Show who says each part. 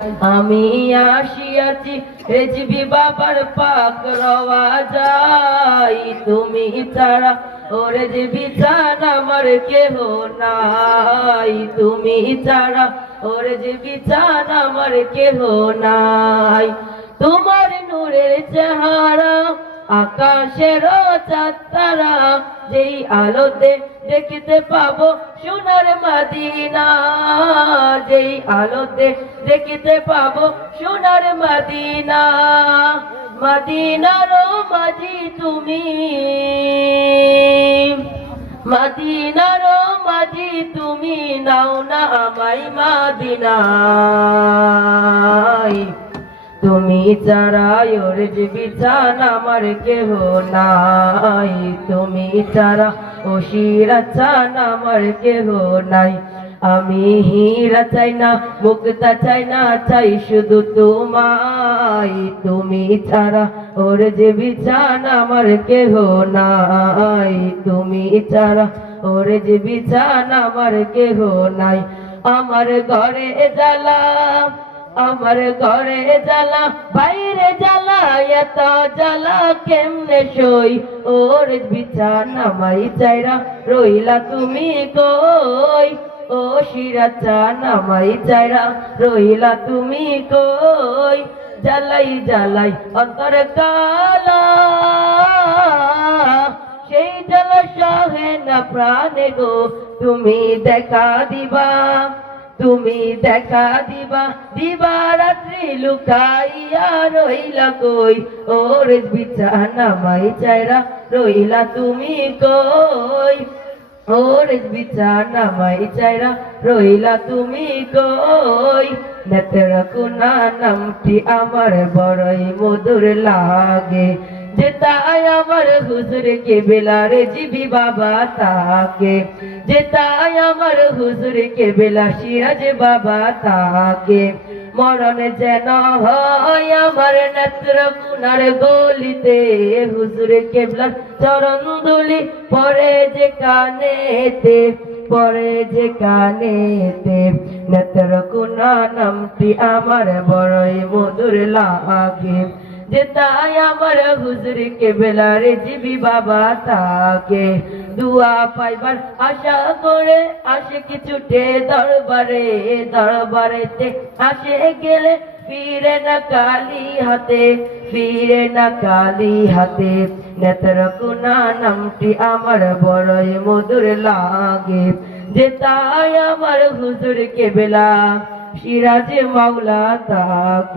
Speaker 1: আমি আসিয়াছি রেজবি বাবার পাক রওয়া যাই। তুমি ছাড়া, ওরে যে বিছান আমার কেহ নাই। তুমি ছাড়া, ওরে যে বিছান আমার কেহ নাই। তোমার নূরের চেহারা আকাশের চাতারা যেই আলোতে দেখিতে পাবো সোনার মাদিনা। যেই আলোতে দেখিতে পাবো সোনার মাদিনা। মাদিনার মাঝি তুমি। মাদিনার মাঝি তুমি। নাও না আমায় মাদিনায় তুমি চারাই ওর বিছান আমার কেহ নাই। তুমি চারা ও শিরা চান আমার কেহ নাই। আমি হীরা চাই না, মুক্তা চাই না, চাই শুধু তোমায়। তুমি ছাড়া ওর যে বিছান আমার কেহ নাই। তুমি ছাড়া ওর যে বিছান আমার কেহ নাই। আমার ঘরে জ্বালা আমার ঘরে জ্বালা, বাইরে জ্বালা, এত জ্বালা, কেমনে সই? ওর বিছানা মাই চাইরা রইলা তুমি কই? ও শিরা চানা মাই চাইরা রইলা তুমি কই? জ্বালাই জ্বালাই, অন্তর কালা। সেই জ্বালা সহে না প্রাণে গো, তুমি দেখা দিবা। তুমি দেখা দিবা দিবা রাত্রি লুকাইয়া রইলা কই? ওর বিছানা মাই চাইরা রইলা তুমি কই? ওর বিছানা মাই চাইরা রইলা তুমি কই? নেতরা কুনা নামটি আমার বড়ই মধুর লাগে। যে তাই আমার হুজুর কে বেলারে জিবি বাবা তাকে। যে তাই আমার হুজুর কে সিরাজ বাবা তাকে। মরণ যেন হয় আমার নেত্র গলিতে, হুজুর কেবলার চরণ দুলি পরে যে কানেতে পরে যে কানেতে। নেত্র কুনা নামটি আমার বড়ই মধুর লাগে। যে তাই আমার হুজুর কে বেলারে জিবি বাবা তাকে দুয়া পাইবার আশা করে আসে কিছুটে দরবারে, দরবারেতে আসে গেলে ফিরে না কালি হাতে, ফিরে না কালি হাতে। নেতর কুনা নামটি আমার বড়ই মধুর লাগে। যে তাই আমার হুজুর কে বেলা সিরাজে মাওলা তাকে